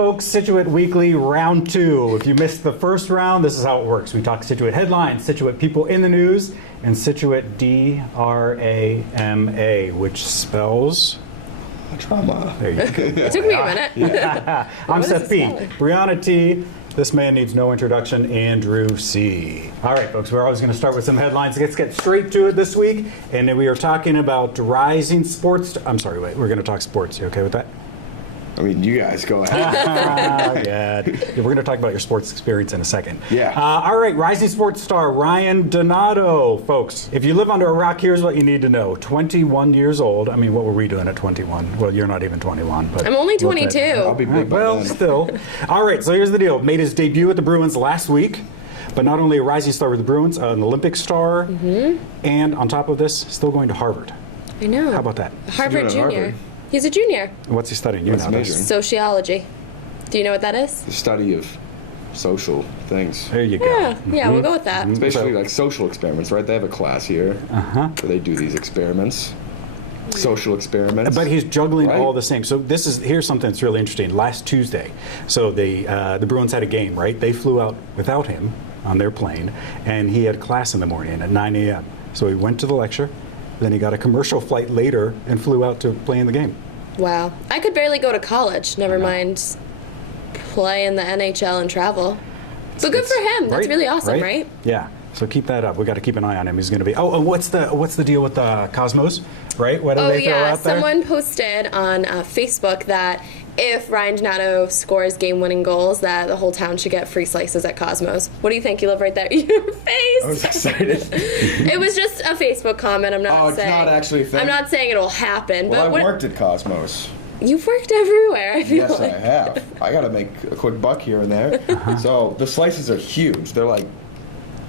folks. Scituate Weekly, round 2. If you missed the first round, this is how it works. We talk Scituate headlines, Scituate people in the news, and Scituate DRAMA, which spells... Drama. There you go. It took me a minute. Yeah. I'm Seth B. Brianna T. This man needs no introduction, Andrew C. All right, folks, we're always going to start with some headlines. Let's get straight to it this week. And we are talking about rising sports... I'm sorry, wait. We're going to talk sports. You okay with that? I mean, you guys go ahead. Yeah. We're going to talk about your sports experience in a second. Yeah. All right, rising sports star Ryan Donato, folks. If you live under a rock, here's what you need to know. 21 years old. I mean, what were we doing at 21? Well, you're not even 21. But I'm only 22. I'll be big by well, then. still. All right, so here's the deal. Made his debut at the Bruins last week. But not only a rising star with the Bruins, an Olympic star, and on top of this, still going to Harvard. I know. How about that? Harvard He's doing it at Junior. Harvard. He's a junior. What's he studying? You What's know he this. majoring? Sociology. Do you know what that is? The study of social things. There you go. Yeah, we'll go with that. It's basically like social experiments, right? They have a class here where they do these experiments. Social experiments. But he's juggling Right. all the same. So here's something that's really interesting. Last Tuesday, so the Bruins had a game, right? They flew out without him on their plane, and he had class in the morning at 9 a.m. So he went to the lecture, then he got a commercial flight later and flew out to play in the game. Wow. I could barely go to college, never mind play in the NHL and travel. So good for him. That's really awesome, right? Yeah. So keep that up. We got to keep an eye on him. He's going to be. Oh, and what's the deal with the Cosmos? Right? What do they throw out there? Someone posted on Facebook that if Ryan Donato scores game-winning goals, that the whole town should get free slices at Cosmos. What do you think? You live right there. Your face. I was excited. It was just a Facebook comment. I'm not saying. It's not actually a thing. I'm not saying it'll happen. Well, but I worked at Cosmos. You've worked everywhere. I feel Yes, like. I have. I got to make a quick buck here and there. So the slices are huge. They're like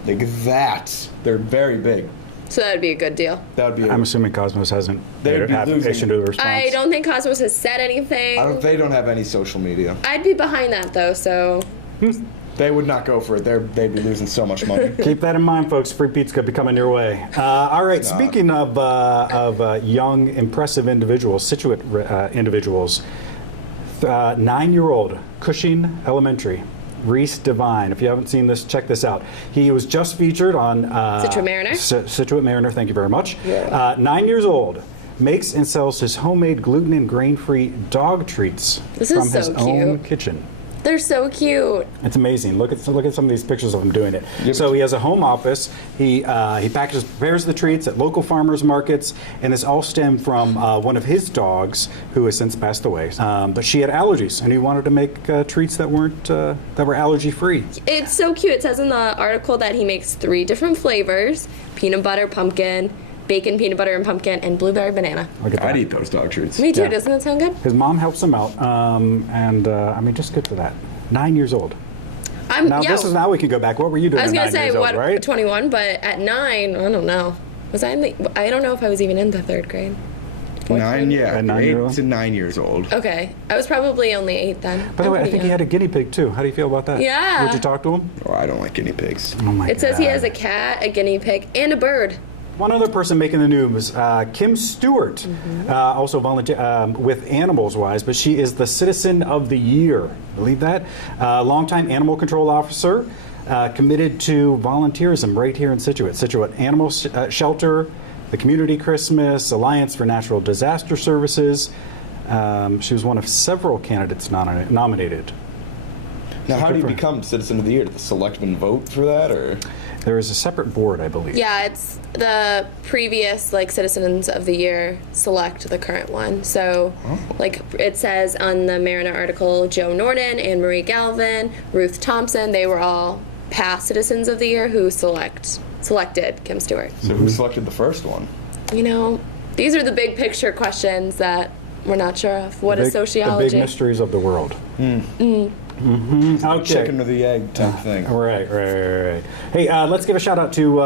that. They're very big. So that would be a good deal. That would be. I'm assuming Cosmos hasn't They'd be losing. issued a response. I don't think Cosmos has said anything. They don't have any social media. I'd be behind that though. So They would not go for it. They'd be losing so much money. Keep that in mind, folks. Free pizza could be coming your way. All right. Speaking of young, impressive individuals, Scituate individuals, 9-year-old Cushing Elementary, Reese Devine. If you haven't seen this, check this out. He was just featured on Scituate Mariner. Scituate Mariner. Thank you very much. 9 years old. Makes and sells his homemade gluten and grain-free dog treats from his own kitchen. They're so cute. It's amazing. Look at some of these pictures of him doing it. Yep. So he has a home office. He prepares the treats at local farmers markets, and this all stemmed from one of his dogs who has since passed away. But she had allergies, and he wanted to make treats that were allergy free. It's so cute. It says in the article that he makes 3 different flavors: peanut butter, pumpkin, bacon, peanut butter, and pumpkin, and blueberry banana. I'd eat those dog treats. Me too. Yeah. Doesn't that sound good? His mom helps him out, and I mean, just good for that. 9 years old. Now we can go back. What were you doing? I was going to to say, right? 21, but at 9, I don't know. Was I I don't know if I was even in the 3rd grade. 9, yeah. At 9 years 8 old? to 9 years old. Okay. I was probably only 8 then. By the way, I think he had a guinea pig too. How do you feel about that? Yeah. Would you talk to him? Oh, I don't like guinea pigs. Oh my God. It says he has a cat, a guinea pig, and a bird. One other person making the news, Kim Stewart, also volunteer with Animals Wise, but she is the Citizen of the Year. Believe that? Longtime animal control officer, committed to volunteerism right here in Scituate. Scituate Animal Shelter, the Community Christmas, Alliance for Natural Disaster Services. She was one of several candidates nominated. Now, how do you become Citizen of the Year? Did the selectmen vote for that, or? There is a separate board, I believe. Yeah, it's the previous Citizens of the Year select the current one. So, it says on the Mariner article, Joe Norton, Anne Marie Galvin, Ruth Thompson, they were all past Citizens of the Year who selected Kim Stewart. So who selected the first one? You know, these are the big picture questions that we're not sure of. What is sociology? The big mysteries of the world. Okay. Chicken or the egg type thing. Right. Hey, let's give a shout out to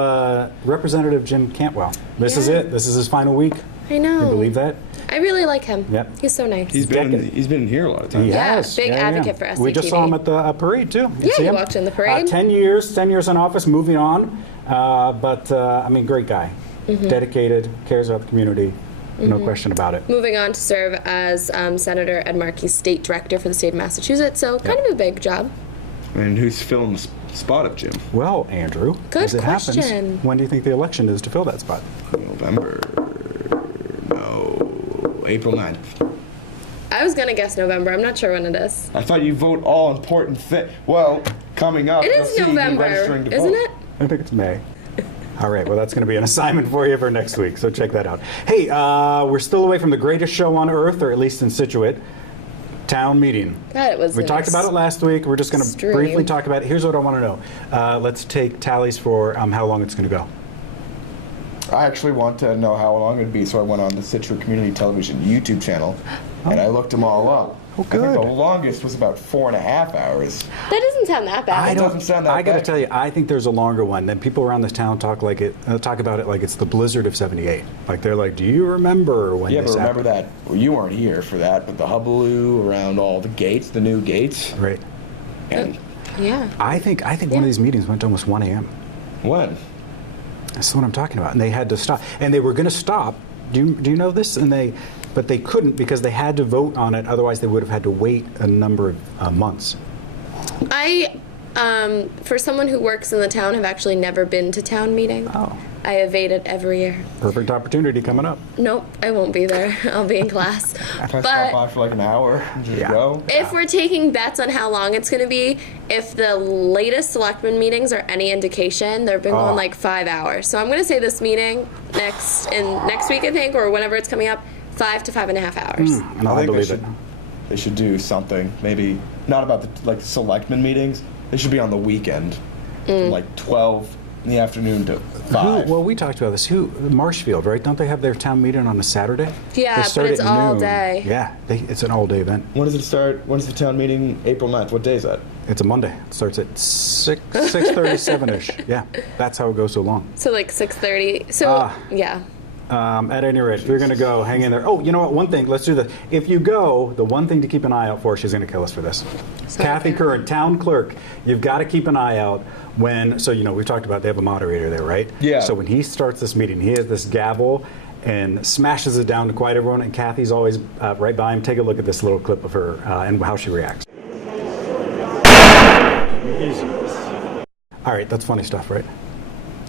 Representative Jim Cantwell. This is it. This is his final week. I know. Can you believe that? I really like him. Yep. He's so nice. He's been in here a lot of times. He Yeah, has. big advocate for We just SCTV. saw him at the parade too. You Yeah, see he him? walked in the parade. 10 years in office, moving on. But I mean, great guy. Dedicated, cares about the community. no question about it. Moving on to serve as Senator Ed Markey's state director for the state of Massachusetts, so kind of a big job. And who's filling the spot of Jim? Well, Andrew, Good as it question. happens, when do you think the election is to fill that spot? November. No. April 9th. I was going to guess November. I'm not sure when it is. I thought you vote all important thing. Well, coming up, It you'll is see me November, registering to isn't vote. it? I think it's May. All right, well, that's going to be an assignment for you for next week, so check that out. Hey, we're still away from the greatest show on earth, or at least in Scituate, town meeting. God, it was We talked about it last week. We're just going to Extreme. briefly talk about it. Here's what I want to know. Let's take tallies for how long it's going to go. I actually want to know how long it'd be, so I went on the Scituate Community Television YouTube channel, and I looked them all up. Oh, I think good. the longest was about 4.5 hours. That doesn't sound that bad. doesn't sound that I got to bad. tell you, I think there's a longer one. Then people around this town talk about it like it's the blizzard of '78. Like they're like, "Do you remember when Yeah, this but remember happened?" that, well, you weren't here for that, but the hullabaloo around all the gates, the new gates, Right. and Yeah. I think one of these meetings went to almost 1 a.m. when? That's what I'm talking about. And they had to stop. And they were going to stop. Do you know this? But they couldn't because they had to vote on it. Otherwise, they would have had to wait a number of months. I, for someone who works in the town, have actually never been to town meeting. Oh, I evade it every year. perfect opportunity coming up. Nope, I won't be there. I'll be in class. Can I stop But by for like an hour and just Yeah. go? if we're taking bets on how long it's going to be, if the latest selectmen meetings are any indication, they've been going like 5 hours. So I'm going to say this meeting next week, I think, or whenever it's coming up, 5 to 5.5 hours. And I think believe it. they should do something. Maybe not about the selectmen meetings. They should be on the weekend, from like 12 in the afternoon to 5. Well, we talked about this. Marshfield, right? Don't they have their town meeting on a Saturday? Yeah, They but start it's at all noon. day. Yeah, it's an all-day event. When does it start? When's the town meeting? April 9th. What day is that? It's a Monday. It starts at 6:37ish. Yeah, that's how it goes so long. So like 6:30. So yeah. At any rate, if you're going to go, hang in there. Oh, you know what? One thing. Let's do this. If you go, the one thing to keep an eye out for, she's going to kill us for this. Kathy Curran, town clerk. You've got to keep an eye out when. So we've talked about they have a moderator there, right? Yeah. So when he starts this meeting, he has this gavel and smashes it down to quiet everyone. And Kathy's always right by him. Take a look at this little clip of her and how she reacts. All right, that's funny stuff, right?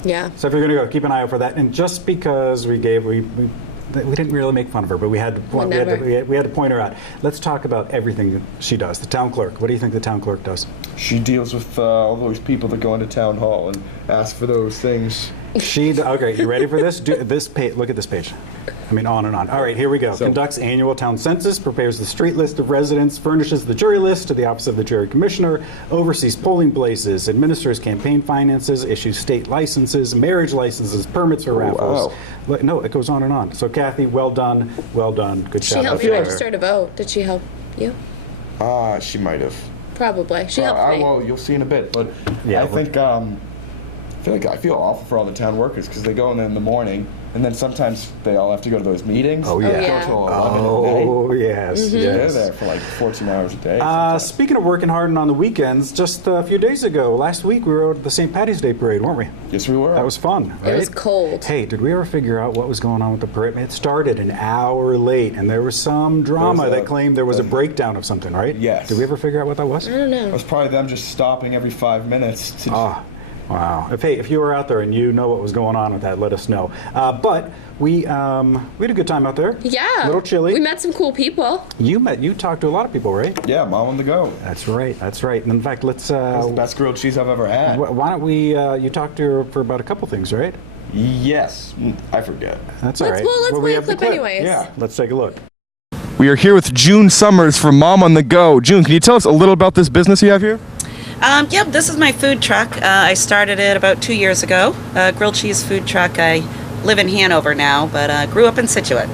Yeah. So if you're going to go, keep an eye out for that. And just because we didn't really make fun of her, but we had to point her out. Let's talk about everything that she does. The town clerk. What do you think the town clerk does? She deals with all those people that go into town hall and ask for those things. Okay, you ready for this? Look at this page. I mean, on and on. All right, here we go. So- Conducts annual town census, prepares the street list of residents, furnishes the jury list to the office of the jury commissioner, oversees polling places, administers campaign finances, issues state licenses, marriage licenses, permits for raffles. wow. No, it goes on and on. So Kathy, well done, good She job. helped me register to vote. Did she help you? She might have. Probably. She helped me. Well, you'll see in a bit. But Yeah, I feel awful for all the town workers because they go in there in the morning, and then sometimes they all have to go to those meetings. Oh, yeah. Oh, yeah. Go till 11 at night. Oh, yes, They're yes. there for like 14 hours a day. Speaking of working hard and on the weekends, just a few days ago, last week, we were at the St. Patty's Day parade, weren't we? Yes, we were. That was fun, right? It was cold. Hey, did we ever figure out what was going on with the parade? It started an hour late, and there was some drama There was that claimed there was a breakdown of something, right? Yes. Did we ever figure out what that was? I don't It know. was probably them just stopping every 5 minutes to. Wow. If you were out there and you know what was going on with that, let us know. But we had a good time out there. Yeah. A little chilly. We met some cool people. You talked to a lot of people, right? Yeah, Mom on the go. That's right. And in fact, let's. That's the best grilled cheese I've ever had. Why don't we? You talked to her for about a couple things, right? Yes. I forget. That's all right. Let's we play a have the clip anyways. Yeah. Let's take a look. We are here with June Summers from Mom on the Go. June, can you tell us a little about this business you have here? Yep, this is my food truck. I started it about 2 years ago. Grilled cheese food truck. I live in Hanover now, but grew up in Scituate.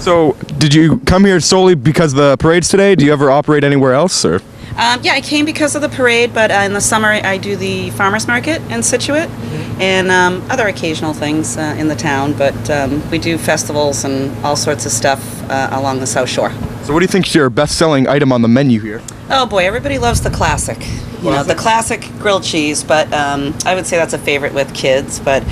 So, did you come here solely because of the parade's today? Do you ever operate anywhere else, or? Yeah, I came because of the parade, but in the summer I do the farmers market in Scituate and other occasional things in the town. But we do festivals and all sorts of stuff along the South Shore. So, what do you think is your best-selling item on the menu here? Oh boy, everybody loves the classic. You know, the classic grilled cheese, but I would say that's a favorite with kids. But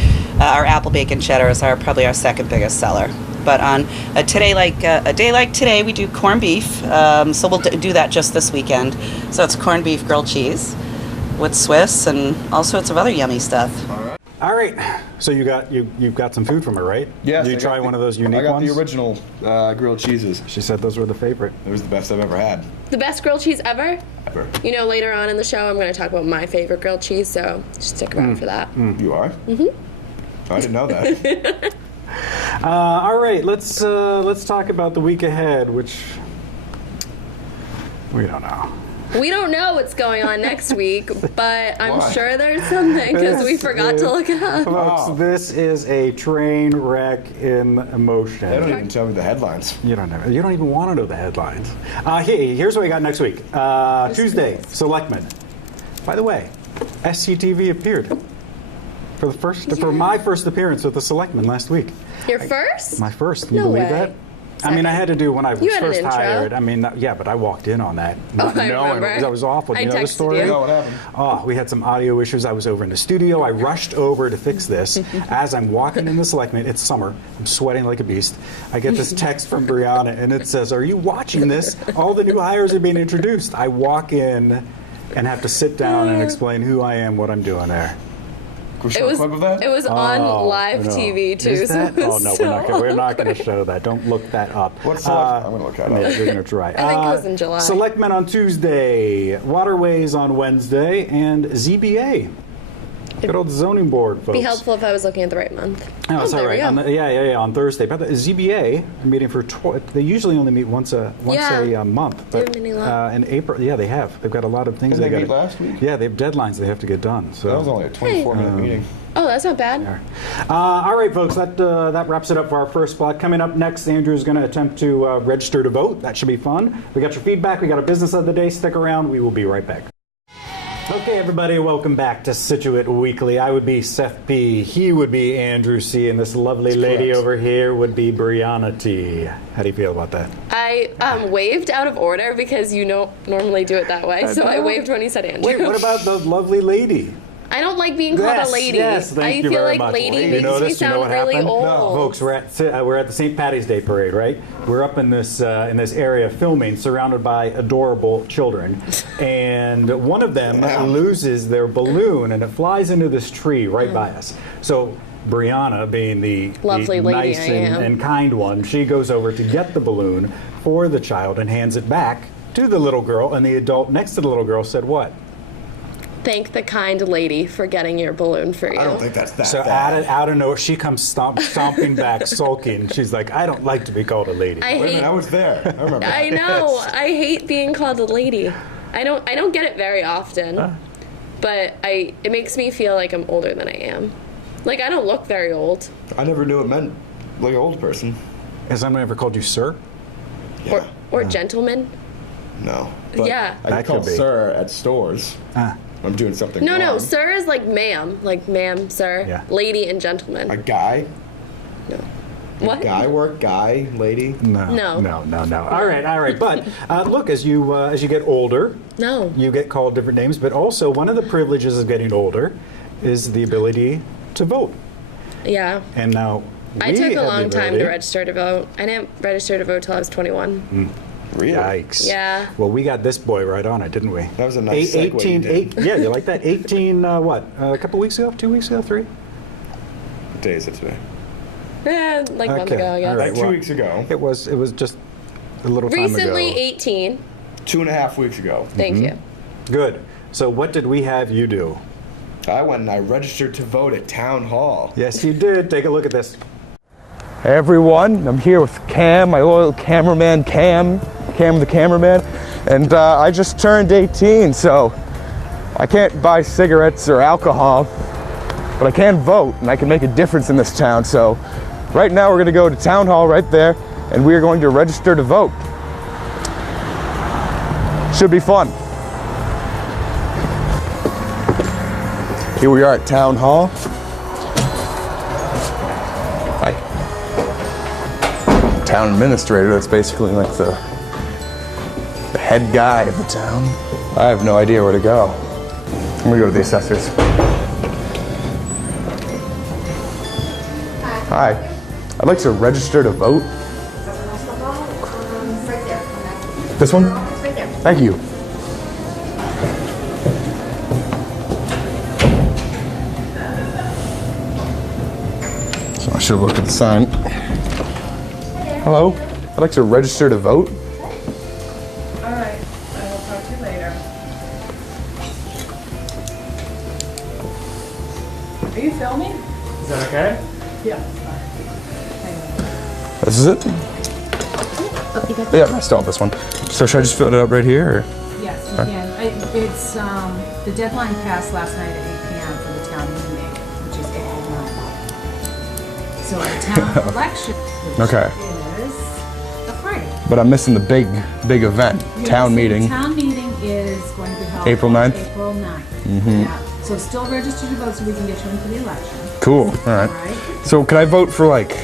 our apple bacon cheddar is probably our second biggest seller. But on a day like today, we do corned beef. So we'll do that just this weekend. So it's corned beef grilled cheese with Swiss and all sorts of other yummy stuff. All right. So you've got some food from her, right? Yes. Did you try one of those unique ones? I got the original grilled cheeses. She said those were the favorite. It was the best I've ever had. The best grilled cheese ever? Ever. You know, later on in the show, I'm going to talk about my favorite grilled cheese, so just stick around for that. You are? Mm-hmm. I didn't know that. All right. Let's talk about the week ahead, which we don't know. We don't know what's going on next week, but I'm Why? sure there's something because we forgot to look it up. Folks, this is a train wreck in motion. They don't even tell me the headlines. You don't know. You don't even want to know the headlines. Here's what we got next week. Tuesday, Selectmen. By the way, SCTV appeared for my first appearance with the Selectmen last week. Your first? My first. Can you No believe way. that? I mean, I had to do when I was You had an first intro. hired. I mean, yeah, but I walked in on that. Not I knowing. remember. That was awful. I You know the texted story? you. You know what happened? Oh, we had some audio issues. I was over in the studio. I rushed over to fix this. As I'm walking in the Selectmen, it's summer. I'm sweating like a beast. I get this text from Brianna, and it says, "Are you watching this? All the new hires are being introduced." I walk in and have to sit down and explain who I am, what I'm doing there. Can we show a clip of that? It was on live no. TV too. Is So that? it Oh was no, so we're not going to show that. Don't look that up. What's I'm going to look that up. Yeah, you're going to try. I think it was in July. Selectmen on Tuesday, Waterways on Wednesday, and ZBA. Good old zoning board, folks. Be helpful if I was looking at the right month. Oh, it's all there we right. go. Yeah, on Thursday. But the ZBA meeting for they usually only meet once a month. They have But a mini lot. in April, yeah, they have. They've got a lot of things Didn't they got. meet last week? Yeah, they have deadlines they have to get done. So That was only a 24-minute meeting. Oh, that's not bad. all right, folks, that wraps it up for our first spot. Coming up next, Andrew's going to attempt to register to vote. That should be fun. We got your feedback. We got a business of the day. Stick around. We will be right back. Okay, everybody, welcome back to Scituate Weekly. I would be Seth P. He would be Andrew C. And this lovely lady correct. over here would be Brianna T. How do you feel about that? I waved out of order because you don't normally do it that way, so I waved when you said Andrew. Wait, what about the lovely lady? I don't like being called a lady. Yes, thank I you feel very like much. lady You makes know me this? You know sound what really happened? old. No. Folks, we're at the St. Patty's Day parade, right? We're up in this area filming, surrounded by adorable children, and one of them loses their balloon, and it flies into this tree right by us. So Brianna, being the Lovely the lady nice I am. and kind one, she goes over to get the balloon for the child and hands it back to the little girl, and the adult next to the little girl said what? Thank the kind lady for getting your balloon for you. I don't think that's that So bad. out of nowhere, she comes stomping back, sulking. She's like, "I don't like to be called a lady." I Wait a hate. minute, I was there. I remember. I know. I hate being called a lady. I don't get it very often, but it makes me feel like I'm older than I am. Like I don't look very old. I never knew it meant like an old person. Has anyone ever called you sir? Yeah. Or gentleman. No. But Yeah. I That get called could be. sir at stores. I'm doing something No, wrong. sir is like ma'am, sir, Yeah. lady, and gentleman. A guy? What? Guy work? Guy? Lady? No. No. All right. But look, as you get older, No. you get called different names. But also, one of the privileges of getting older is the ability to vote. Yeah. And now I we took have a the long time to ability- register to vote. I didn't register to vote till I was 21. Really? Yikes. Yeah. Well, we got this boy right on it, didn't we? That was a nice segue you did. Yeah, you like that? 18, a couple weeks ago? 2 weeks ago? 3? What day is it today? Like a month Okay, ago, I guess. all right. Like 2 weeks ago. It was just a little time ago. Recently 18. 2.5 weeks ago. Thank you. Good. So what did we have you do? I went and I registered to vote at Town Hall. Yes, you did. Take a look at this. Hey everyone, I'm here with Cam, my loyal cameraman Cam the cameraman, and I just turned 18, so I can't buy cigarettes or alcohol, but I can vote and I can make a difference in this town. So right now we're going to go to Town Hall right there, and we are going to register to vote. Should be fun. Here we are at Town Hall. Hi. Town administrator, that's basically like the head guy of the town. I have no idea where to go. I'm gonna go to the assessors. Hi. I'd like to register to vote. Right there. This one? It's right there. Thank you. So I should have looked at the sign. Hello? I'd like to register to vote. All right, I will talk to you later. Are you filming? Is that okay? Yeah. This is it? Yeah, I still have this one. So should I just fill it up right here? Or? Yes, you can. It's, the deadline passed last night at 8 p.m. for the town meeting, which is April 9th. So the town election, which Okay. is the Friday. But I'm missing the big event, town meeting. Town meeting is going to be held April on 9th? April 9th. Yeah. So still register to vote so we can get you in for the election. Cool. All right. All right? So can I vote for like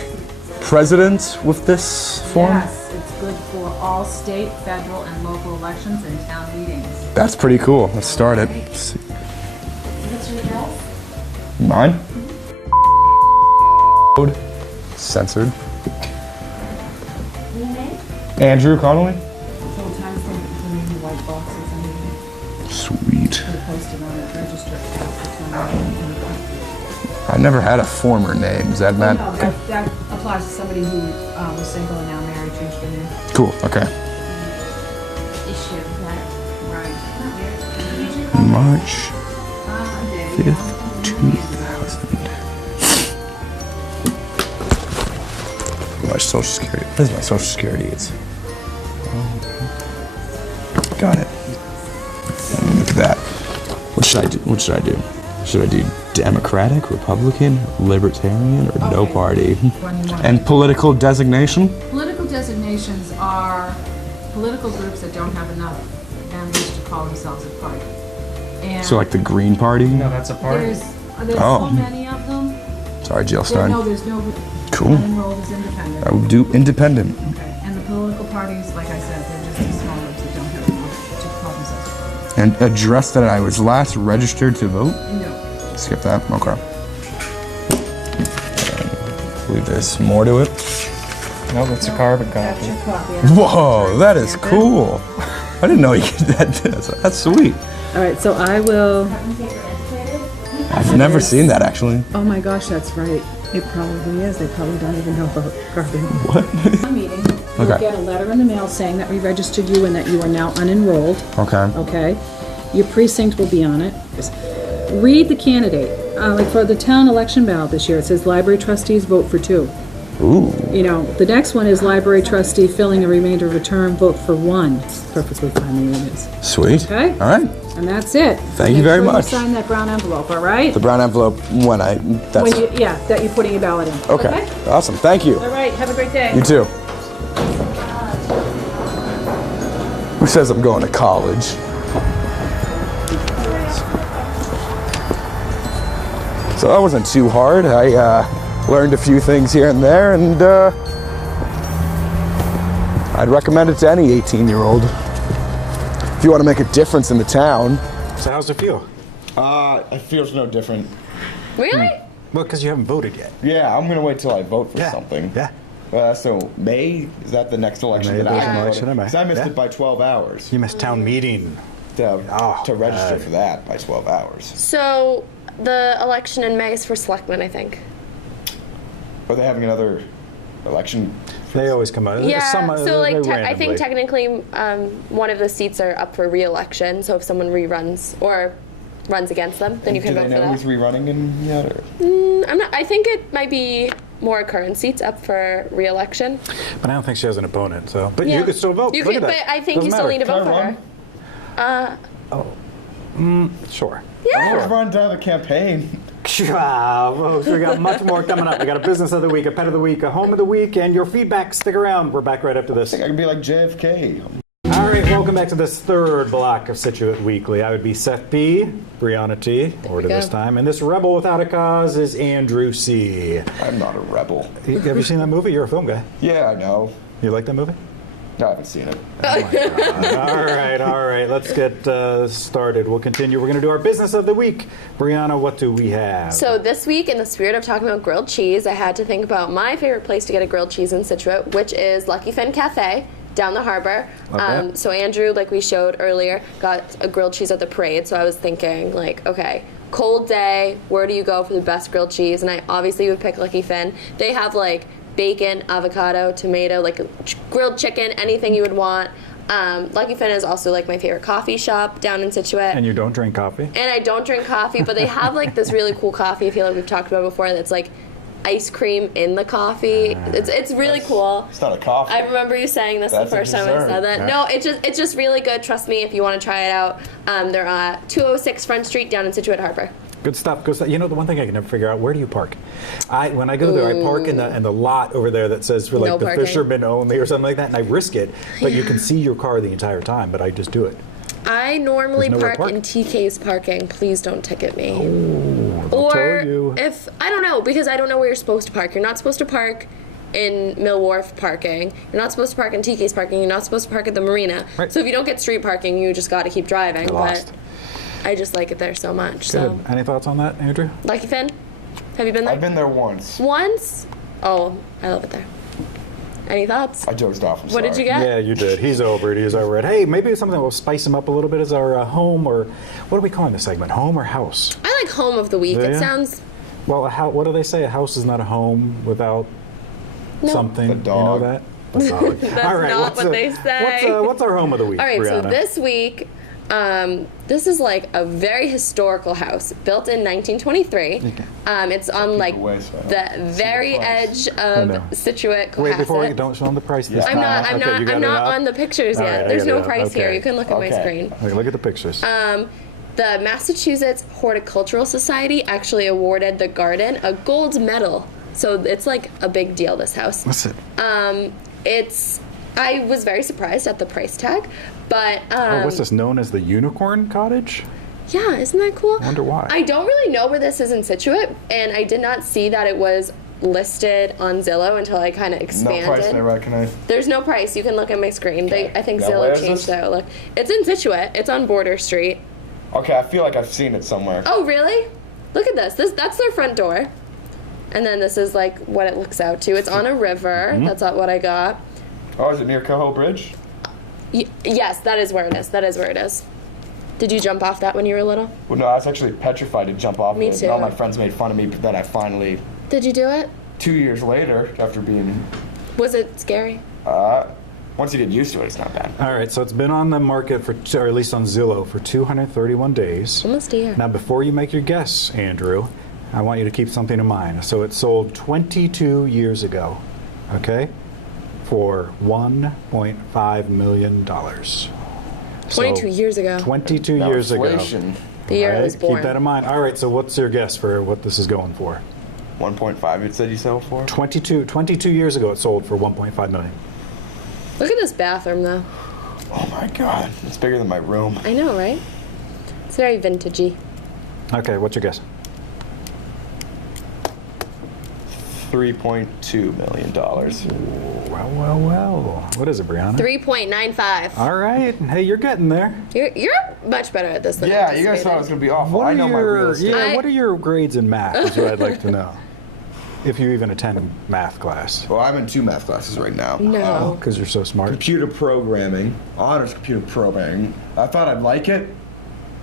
president with this form? Yes, it's good for all state, federal, and local elections and town meetings. That's pretty cool. Let's start it. What's your address? Mine? Censored. Your name? Andrew Connolly? Sometimes they put them in the white boxes and Sweet. they post it on the register. I never had a former name. Is that No, meant? that applies to somebody who was single and now married, changed their name. Cool. Okay. Issue, right. March There you 5th, go. 2000. My social security. This is my social security. It's. Got it. Look at that. What should I do? What should I do? Should I do Democratic, Republican, Libertarian, or no Okay. party? One you want. And political designation? Political designations are political groups that don't have enough members to call themselves a party. And So like the Green Party? No, that's a part. there's Oh. so many of them. Sorry, Jill No, Stein. there's no Cool. enrolled as independent. I will do independent. Okay. And the political parties, like I said, they're just too small groups that don't have enough to call themselves. And address that I was last registered to vote? No. Skip that. Okay. I believe there's more to it. No, that's a carbon That's copy. your copy. Whoa, that is cool. I didn't know you could that. That's sweet. All right, so I will. I've never seen that actually. Oh my gosh, that's right. It probably is. They probably don't even know about carbon. What? Meeting. You'll Okay. get a letter in the mail saying that we registered you and that you are now unenrolled. Okay. Okay. Your precinct will be on it. Read the candidate. Like for the town election ballot this year, it says library trustees vote for 2. Ooh. You know, the next one is library trustee filling a remainder of a term, vote for 1. It's perfectly fine the way it is. Sweet. Okay. All right. And that's it. Thank you very Make sure much. you sign that brown envelope, all right? The brown envelope when I. That's When you, yeah, that you're putting your ballot in. okay. Awesome. Thank you. All right, have a great day. You too. Who says I'm going to college? So that wasn't too hard. I learned a few things here and there, and I'd recommend it to any 18-year-old. If you want to make a difference in the town. So how's it feel? It feels no different. Really? Well, because you haven't voted yet. Yeah, I'm gonna wait till I vote for Yeah. something. Yeah. So May, is that the next election May, that there's I an can election vote in May. Because I missed Yeah. it by 12 hours. You missed town meeting. To Oh, register God. for that by 12 hours. So the election in May is for selectmen, I think. Are they having another election? They always come out. Yeah. Some, So like, they I think randomly. technically, one of the seats are up for re-election. So if someone reruns or runs against them, then you can Do vote they for know that. who's rerunning in yet? Or? I'm not. I think it might be more current seats up for re-election. But I don't think she has an opponent. So, but Yeah. you could still vote. You Look could, at but that. I think you Doesn't still need to matter. vote for Can I her. Sure. I was running down the campaign. Folks, we got much more coming up. We got a business of the week, a pet of the week, a home of the week, and your feedback. Stick around. We're back right after this. I think I can be like JFK. All right, welcome back to this third block of Scituate Weekly. I would be Seth B, Brianna T, order go. this time, and this rebel without a cause is Andrew C. I'm not a rebel. Have you seen that movie? You're a film guy. Yeah, I know. You like that movie? No, I haven't seen it. All right. Let's get started. We'll continue. We're going to do our business of the week. Brianna, what do we have? So this week, in the spirit of talking about grilled cheese, I had to think about my favorite place to get a grilled cheese in Scituate, which is Lucky Fin Cafe down the harbor. So Andrew, like we showed earlier, got a grilled cheese at the parade. So I was thinking, like, okay, cold day, where do you go for the best grilled cheese? And I obviously would pick Lucky Fin. They have like bacon, avocado, tomato, like grilled chicken, anything you would want. Lucky Fin is also like my favorite coffee shop down in Scituate. And you don't drink coffee? And I don't drink coffee, but they have like this really cool coffee, I feel like we've talked about before, that's like ice cream in the coffee. It's really cool. It's not a coffee. I remember you saying this That's the a first time I dessert. said that. Yeah. No, it's just really good. Trust me if you want to try it out. They're at 206 Front Street down in Scituate Harbor. Good stuff. Good stuff. You know, the one thing I can never figure out, where do you park? When I go there, I park in the lot over there that says for like No the parking. fishermen only or something like that, and I risk it. But you can see your car the entire time, but I just do it. I normally There's nowhere park to in TK's parking. Please don't ticket me. I'll Or tell you. if I don't know, because I don't know where you're supposed to park. You're not supposed to park in Mill Wharf parking. You're not supposed to park in TK's parking. You're not supposed to park at the marina. Right. So if you don't get street parking, you just got to keep driving. You're lost. But I just like it there so much. Good. So Any thoughts on that, Andrew? Lucky Fin, have you been there? I've been there once. Once. Oh, I love it there. Any thoughts? I dozed off. I'm What did sorry. you get? Yeah, you did. He's over it. He's over it. Hey, maybe something that will spice him up a little bit is our home, or what are we calling this segment? Home or house? I like home of the week. Do It ya? sounds Well, what do they say? A house is not a home without something. The dog. You know that? The dog. That's All right, not what's what they say. What's our home of the week, all right. So Brianna? this week, this is like a very historical house built in 1923. It's on like away, so I don't the see very the edge price. of know. Scituate, Wait, before Cohasset. you don't show them the price this Yeah. time. I'm Okay, you got I'm it not up? on the pictures All yet. right, I There's got no it up. price here. Okay. You can look at my Okay. screen. Okay, look at the pictures. The Massachusetts Horticultural Society actually awarded the garden a gold medal. So it's like a big deal, this house. What's it? I was very surprised at the price tag, but What's this known as the Unicorn Cottage? yeah, isn't that cool? I wonder why. I don't really know where this is in Scituate, and I did not see that it was listed on Zillow until I kind of No expanded. price, I reckon. There's no price. You can look at my screen. I think Now, where Zillow is changed this? the outlook. It's in Scituate. It's on Border Street. Okay, I feel like I've seen it somewhere. Oh, really? Look at this. That's their front door. And then this is like what it looks out to. It's on a river. Mm-hmm. That's not what I got. Oh, is it near Coho Bridge? Yes, that is where it is. That is where it is. Did you jump off that when you were little? Well, no, I was actually petrified to jump off Me of it. too. And all my friends made fun of me, but then I finally, Did you do it? 2 years later, after being, Was it scary? once you get used to it, it's not bad. All right, so it's been on the market or at least on Zillow, for 231 days. Almost a year. Now, before you make your guess, Andrew, I want you to keep something in mind. So it sold 22 years ago, okay, for $1.5 million. 22 years ago. 22 Now, years ago. inflation, The year I All was right, born. keep that in mind. All right, so what's your guess for what this is going for? 1.5, it said you sell for? 22 years ago it sold for $1.5 million. Look at this bathroom, though. Oh my god, it's bigger than my room. I know, right? It's very vintagey. Okay, what's your guess? $3.2 million. Well. What is it, Brianna? 3.95. All right. Hey, you're getting there. You're much better at this than I Yeah, you guys anticipated. thought it was going to be awful. What I are know my real estate. what are your grades in math is what I'd like to know. If you even attend math class. Well, I'm in 2 math classes right now. No. Because you're so smart. Computer programming, honors computer programming. I thought I'd like it.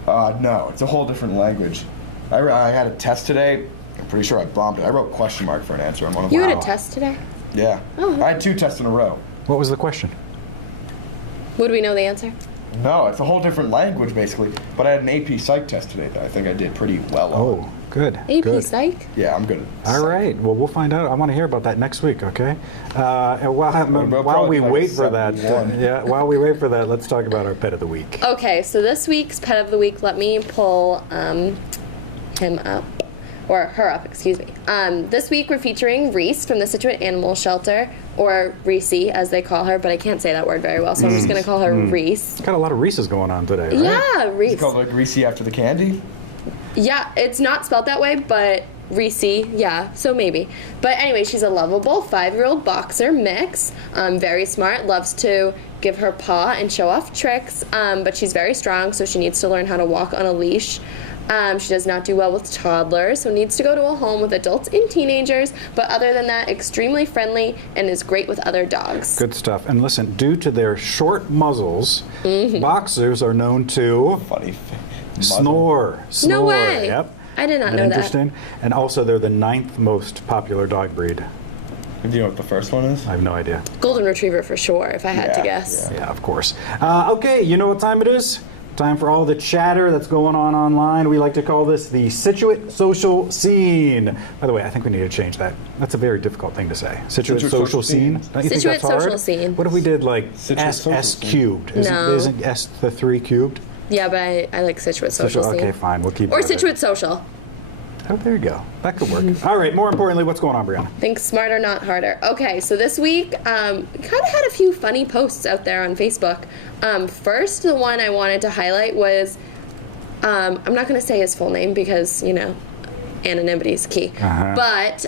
No, it's a whole different language. I had a test today. I'm pretty sure I bombed it. I wrote question mark for an answer on one of You them. had a test today? Yeah. Oh. I had 2 tests in a row. What was the question? Would we know the answer? No, it's a whole different language basically. But I had an AP Psych test today that I think I did pretty well on. Oh, good. AP good. Psych? Yeah, I'm good. at All right. Well, we'll find out. I want to hear about that next week. Okay. And while probably we like wait for that, 71. while we wait for that, let's talk about our pet of the week. Okay, so this week's pet of the week, let me pull him up. Or her up, excuse me. This week we're featuring Reese from the Scituate Animal Shelter, or Reese as they call her, but I can't say that word very well, so I'm just going to call her Reese. Got a lot of Reese's going on today, right? Yeah, Reese. It's called like Greasy after the candy. Yeah, it's not spelled that way, but Reese, yeah, so maybe. But anyway, she's a lovable 5-year-old boxer mix. Very smart, loves to give her paw and show off tricks, but she's very strong, so she needs to learn how to walk on a leash. She does not do well with toddlers, so needs to go to a home with adults and teenagers, but other than that, extremely friendly and is great with other dogs. Good stuff. And listen, due to their short muzzles, boxers are known to snore. No way. Yep. I did not Isn't that know that. interesting? And also, they're the 9th most popular dog breed. Do you know what the first one is? I have no idea. Golden Retriever for sure, if I had to Yeah, guess. Yeah, of course. Okay, you know what time it is? Time for all the chatter that's going on online. We like to call this the Scituate social scene. By the way, I think we need to change that. That's a very difficult thing to say. Scituate social scene. Don't you think Scituate that's hard? social scene. What if we did like Scituate social S scene. cubed? No. Isn't S the 3 cubed? Yeah, but I like Scituate social scene. Okay, fine. We'll keep Or with it. Scituate social. Oh, there you go. That could work. All right, more importantly, what's going on, Brianna? Think smarter, not harder. Okay, so this week, we kind of had a few funny posts out there on Facebook. First, the one I wanted to highlight was, I'm not going to say his full name because, you know, anonymity is key. But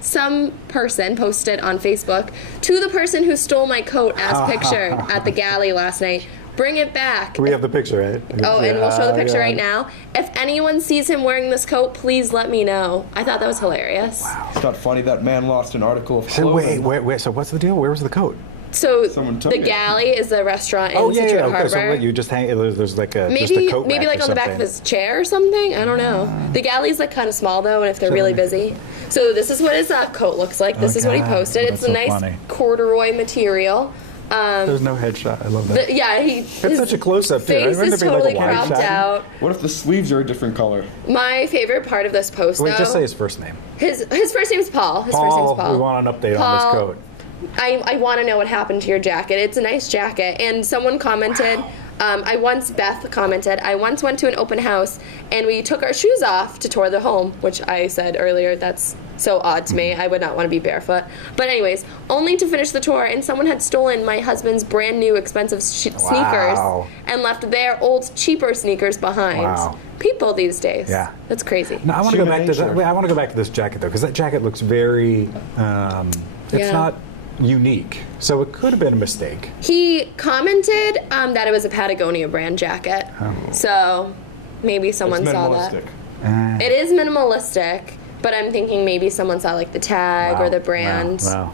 some person posted on Facebook, to the person who stole my coat as pictured at the galley last night, bring it back. We have the picture, right? Oh, and we'll show the picture Yeah. right now. If anyone sees him wearing this coat, please let me know. I thought that was hilarious. It's not funny that man lost an article of So clothing. wait. So what's the deal? Where was the coat? So Someone took the it. galley is the restaurant in Oh yeah, Scituate yeah. Okay, Harbor. so what, you just hang. There's like a just a Maybe coat maybe rack like or on the back of something. his chair or something. I don't know. The galley's like kind of small though, and if they're really busy. So this is what his coat looks like. This is what he God. posted. That's It's a so nice funny. corduroy material. There's no headshot. I love that. Yeah, It's such a close-up too. face Wouldn't is it be like a totally wide cropped shot? out. What if the sleeves are a different color? My favorite part of this post, Wait, though, just say his first name. his first name is Paul. His first name is Paul. We want an update on this Paul, coat. I want to know what happened to your jacket. It's a nice jacket. And someone commented, Beth commented, I once went to an open house and we took our shoes off to tour the home, which I said earlier, that's so odd to me. I would not want to be barefoot. But anyways, only to finish the tour and someone had stolen my husband's brand new expensive sneakers and left their old cheaper sneakers behind. Wow. People these days. Yeah. That's crazy. No, I want to go Human back to that. nature. Wait, I want to go back to this jacket though, because that jacket looks very. It's Yeah. not unique, so it could have been a mistake. He commented that it was a Patagonia brand jacket. So maybe someone It's saw that. minimalistic. It is minimalistic, but I'm thinking maybe someone saw like the tag or the brand. Wow.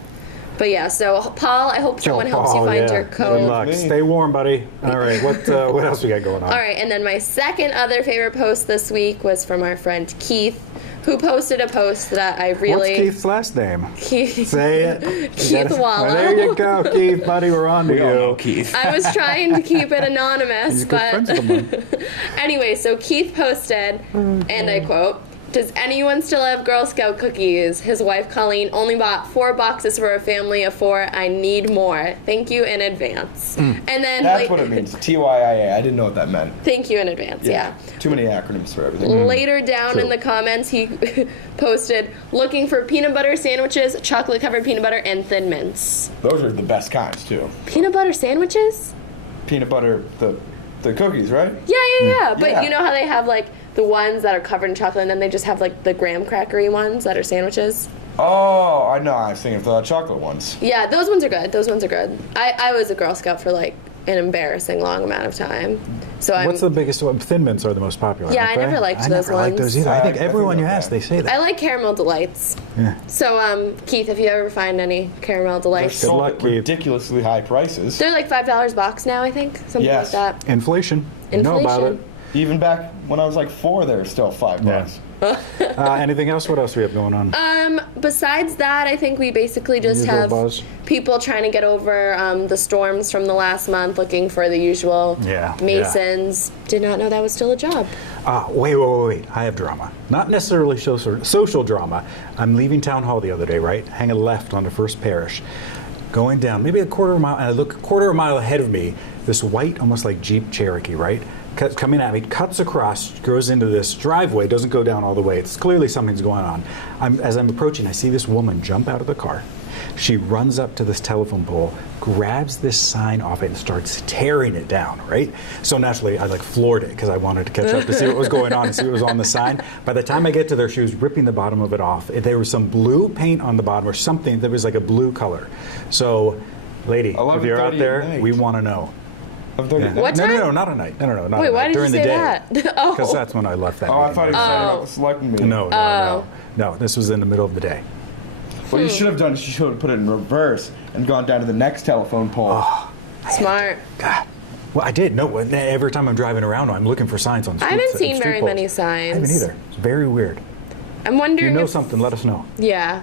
But yeah, so Paul, I hope someone helps you Paul, find yeah. your Good coat. luck. Me. Stay warm, buddy. All right. What else we got going on? All right, and then my second other favorite post this week was from our friend Keith, who posted a post that I really... What's Keith's last name? Keith. Say it. Keith Wallow. There you go, Keith, buddy. We're on to We all know you. Keith. I was trying to keep it anonymous, He's good friends but with him. anyway, so Keith posted, and I quote, "Does anyone still have Girl Scout cookies? His wife Colleen only bought 4 boxes for a family of 4. I need more. Thank you in advance." And then That's like, what it means. TYIA. I didn't know what that meant. thank you in advance. Yeah. Too many acronyms for everything. Later down in the comments, he posted, "Looking for peanut butter sandwiches, chocolate covered peanut butter, and Thin Mints." Those are the best kinds too. Peanut butter sandwiches? Peanut butter, the cookies, right? Yeah. But Yeah. you know how they have like the ones that are covered in chocolate, and then they just have like the graham crackery ones that are sandwiches? Oh, I know. I was thinking of the chocolate ones. Yeah, those ones are good. Those ones are good. I was a Girl Scout for like an embarrassing long amount of time. So I'm. What's the biggest one? Thin Mints are the most popular. Yeah, aren't I never they? liked I those never liked ones. those either. I think I think everyone you they're ask, okay. they say that. I like Caramel Delights. Yeah. So, Keith, if you ever find any Caramel They're Delights, sold luck, at Keith. ridiculously high prices. they're like $5 box now, I think, something Yes. like that. Inflation. You know about it. Inflation. Even back when I was like 4, they were still $5. Yeah. Anything else? What else do we have going on? Besides that, I think we basically just Usual have buzz. people trying to get over the storms from the last month, looking for the usual Yeah, Masons. Did not know that was still a job. Wait. I have drama. Not necessarily social drama. I'm leaving town hall the other day, right? Hanging left onto First Parish. Going down maybe a quarter of a mile, and I look a quarter of a mile ahead of me, this white, almost like Jeep Cherokee, right? coming at me, cuts across, goes into this driveway, doesn't go down all the way. It's clearly something's going on. As I'm approaching, I see this woman jump out of the car. She runs up to this telephone pole, grabs this sign off it, and starts tearing it down, right? So naturally, I floored it because I wanted to catch up to see what was going on and see what was on the sign. By the time I get to there, she was ripping the bottom of it off. There was some blue paint on the bottom or something that was like a blue color. So, lady, if you're out there, we want to know. Yeah. What time? No, not at night. No, not Wait, at why night. did During you the say day. that? Oh. Because that's when I left that Oh, I meeting. thought he was saying about the selectmen meeting. No, this was in the middle of the day. What you should have done is you should have put it in reverse and gone down to the next telephone pole. Oh, Smart. God. Well, I did. No, every time I'm driving around, I'm looking for signs on streets. I haven't seen street very poles. many signs. I haven't either. It's very weird. I'm If wondering you know if, something, let us know. Yeah.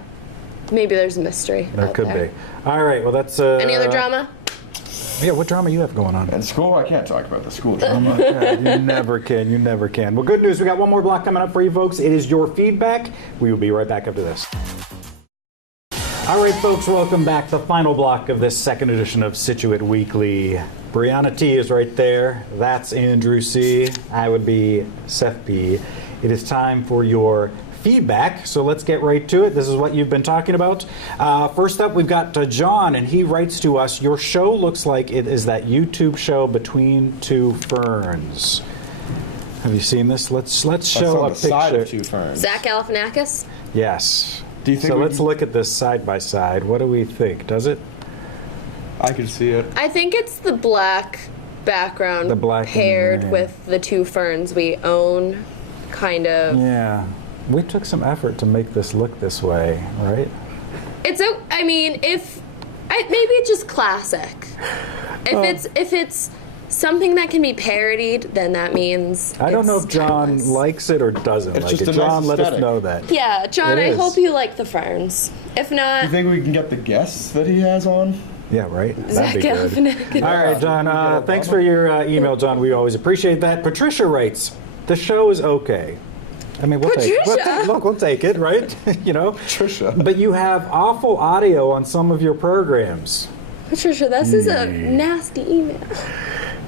Maybe there's a mystery. There out could there. be. All right, well, that's... Any other drama? Yeah, what drama you have going on? In school, I can't talk about the school drama. God, you never can. You never can. Well, good news. We got one more block coming up for you folks. It is your feedback. We will be right back after this. All right, folks, welcome back. The final block of this second edition of Scituate Weekly. Brianna T is right there. That's Andrew C. I would be Seth B. It is time for your feedback, so let's get right to it. This is what you've been talking about. First up, we've got John, and he writes to us, your show looks like it is that YouTube show Between Two Ferns. Have you seen this? Let's show on a the side of picture. Two Ferns. Zach Galifianakis? Yes. Do you think so we let's can- look at this side by side. What do we think? Does it? I can see it. I think it's the black background The black and paired gray. with the two ferns we own, kind of. Yeah. We took some effort to make this look this way, right? I mean, maybe it's just classic. If it's something that can be parodied, then that means I don't know it's if John timeless. likes it or doesn't It's like just it. a nice John, let us aesthetic. know that. Yeah, John, It I is. hope you like the ferns. If Do not, you think we can get the guests that he has on? Yeah, right? Zach That'd be good. Galifianakis. All right, John, thanks for your email, John. We always appreciate that. Patricia writes, the show is okay. I mean, we'll Patricia! we'll take it, right? You know? Patricia. But you have awful audio on some of your programs. Patricia, this is a nasty email.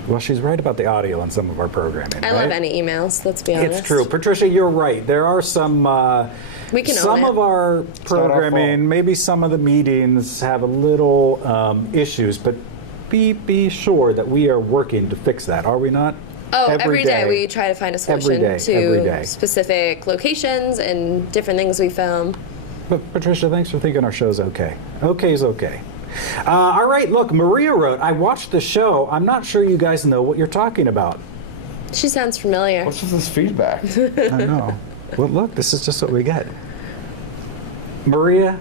Well, she's right about the audio on some of our programming. I right? love any emails, let's be honest. It's true. Patricia, you're right. There are some We can some own it. of our not our fault. programming, maybe some of the meetings have a little issues, but be sure that we are working to fix that, are we not? Oh, every day we try to find a solution every to day. specific locations and different things we film. But Patricia, thanks for thinking our show's okay. Okay is okay. All right, look, Maria wrote, I watched the show. I'm not sure you guys know what you're talking about. She sounds familiar. What's with this feedback? I know. Well, look, this is just what we get. Maria,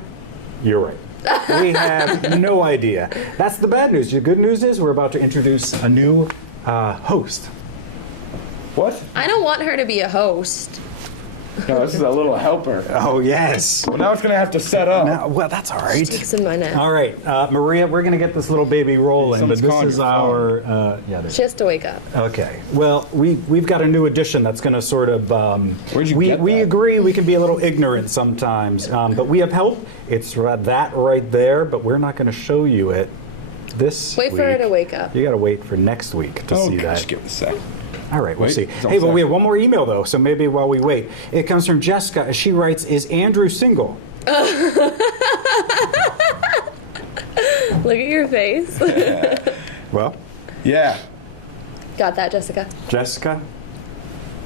you're right. We have no idea. That's the bad news. The good news is we're about to introduce a new host. What? I don't want her to be a host. No, this is a little helper. Oh, yes. Well, now it's going to have to set up. Now, well, that's all right. Sticks in my neck. All right, Maria, we're going to get this little baby rolling, but Someone's this calling is your our... She has to wake up. Okay. Well, we've got a new addition that's going to sort of. Where'd you we get we that? agree we can be a little ignorant sometimes, but we have help. It's that right there, but we're not going to show you it this Wait week. for her to wake up. You got to wait for next week to Oh, see gosh, that. give it a sec. All right, we'll Wait, see. it's all Hey, but set. we have one more email though, so maybe while we wait, it comes from Jessica. She writes, "Is Andrew single?" Look at your face. Well, Yeah. Got that, Jessica? Jessica,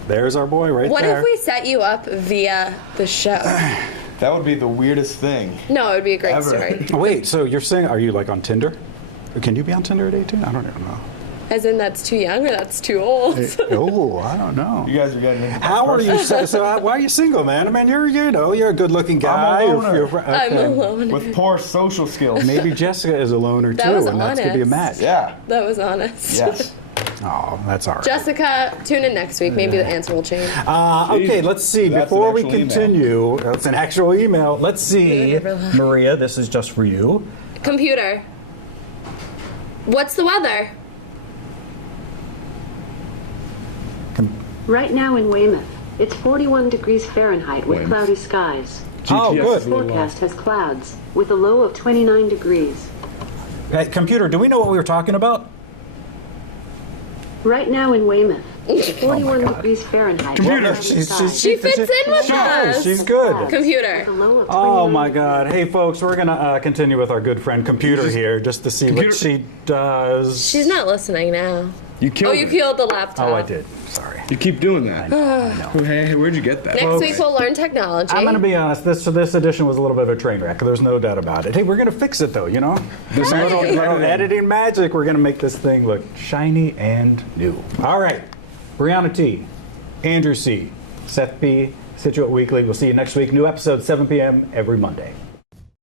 there's our boy right What there. if we set you up via the show? That would be the weirdest thing. No, it would be a great Ever. story. Wait, so you're saying, are you like on Tinder? Can you be on Tinder at 18? I don't even know. As in, that's too young or that's too old? Oh, I don't know. You guys are getting into How are you? Why are you single, man? I mean, you're a good-looking guy. I'm a loner. I'm okay. alone. with poor social skills. Maybe Jessica is a loner That too, was and that's gonna be a match. honest. Yeah. That was honest. Yes. Oh, that's all right. Jessica, tune in next week. Maybe the answer will change. Okay, let's see. That's Before an we actual email. continue, that's an actual email. Let's see, Maria. This is just for you. Computer. What's the weather? Right now in Weymouth, it's 41 degrees Fahrenheit with Weymouth. cloudy skies. Oh, GPS good. is a little Forecast has clouds with a low of 29 degrees. Hey, computer, do we know what we were talking about? Right now in Weymouth, 41 degrees Fahrenheit. Computer. She fits in with us. She's good. Computer. The low of Oh 29 my God! Hey folks, we're gonna continue with our good friend Computer here, just to see what she does. She's not listening now. You killed Oh, you it. killed the laptop. Oh, I did. Sorry. You keep doing that. Hey, where'd you get that? Next week we'll learn technology. I'm gonna be honest. This edition was a little bit of a train wreck. There's no doubt about it. Hey, we're gonna fix it though. You know, There's some little editing. editing magic. We're gonna make this thing look shiny and new. All right, Brianna T, Andrew C, Seth B, Scituate Weekly. We'll see you next week. New episode 7 p.m. every Monday.